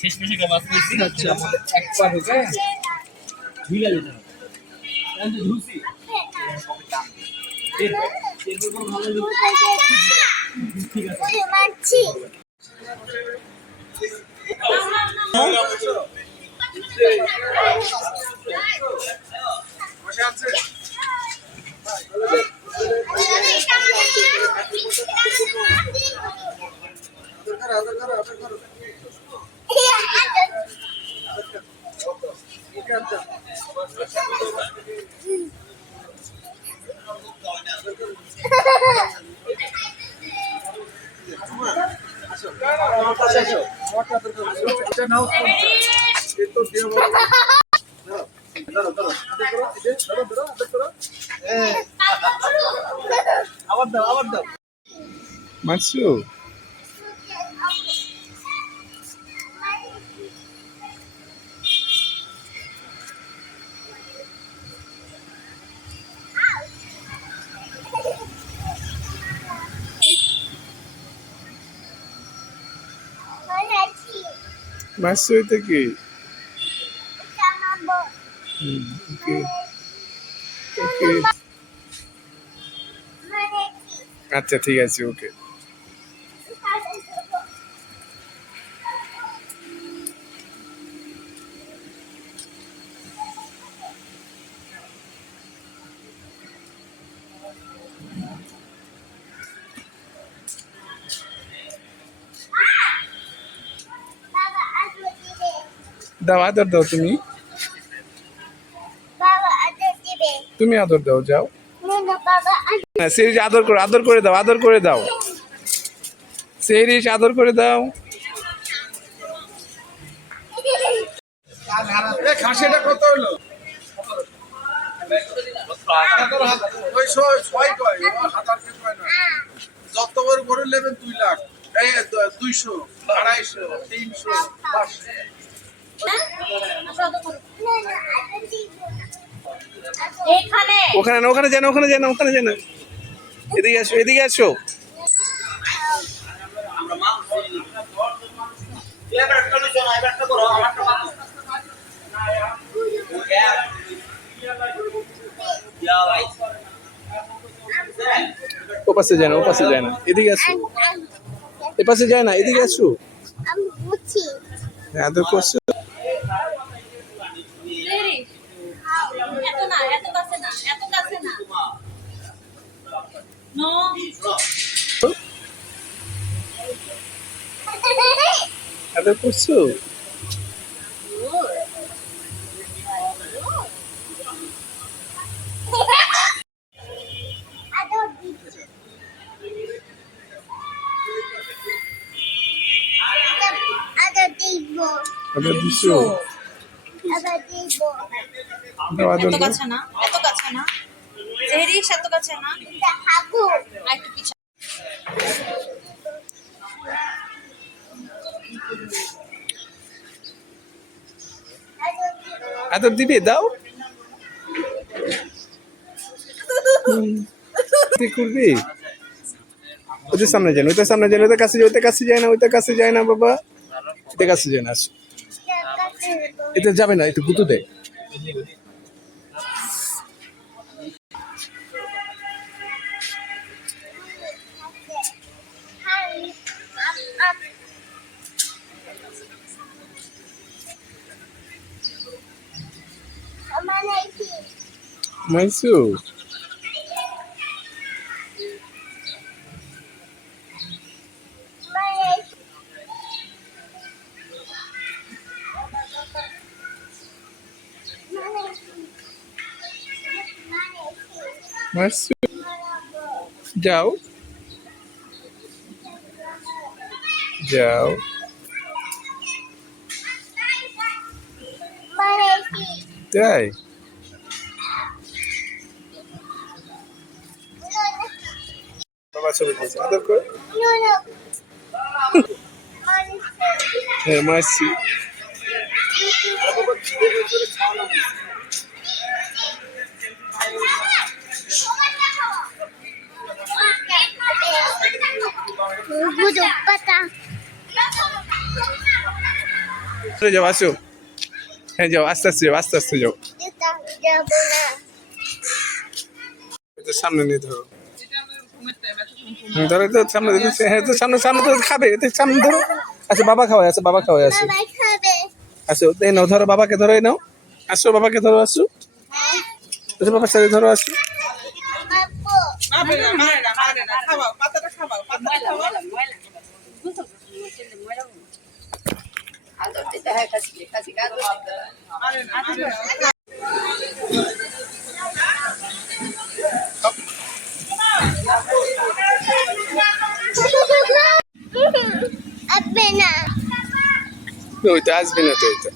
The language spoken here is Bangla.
শেষ পেশে কে মাছ পেয়েছি আচ্ছা একবার হয়ে ঝুলে যেতে হবে আমি তো ঝুলছি ঠিক আছে আবার দাও মারছো মারছো এটা কি ওকে ওকে আচ্ছা ঠিক আছে ওকে দাও আদর দাও তুমি আদর দাও যাও হ্যাঁ সিরিজ আদর করে দাও সিরিজ আদর করে দাও খাসিটা কত হলো যত বড় গরু নেবেন 2 লাখ 200 250 300 ওখানে যেন এদিকে আসো ওপাশে যায় না এদিকে আসো এপাশে যায় না এদিকে আসো আদর করছো আদর করছো আদর দিছো দাও আদর এত দাও কাছে না সেহরিশ এত কাছে না একটু পিছনে আদর দিবে দাও করবি ওদের সামনে যান ওদের কাছে যায় না বাবা ওদের কাছে যায় না আসো এতে যাবে না একটু গুঁতো দেয় মাইসু মাইসু যাও তাই বাবা ছবি দিয়েছে আদর করে হ্যাঁ মারছি Gudok pata. চলে যাও আসো হ্যাঁ যাও আস্তে আস্তে যাও আস্তে আস্তে যাও এটা সামনে নিয়ে ধরো ধরো তো সামনে দেখো হ্যাঁ তো সামনে সামনে তো খাবে এতে সামনে ধরো আচ্ছা বাবা খাওয়াই আছে বাবা খাওয়াই আছে আসো এই নাও ধরো বাবাকে ধরো এই নাও আসো বাবাকে ধরো আসো আচ্ছা বাবার সাথে ধরো আসো মারে না খাবাও পাতাটা খাবাও পাতাটা খাবাও মারে না ওইটা আসবে না তো ওইটা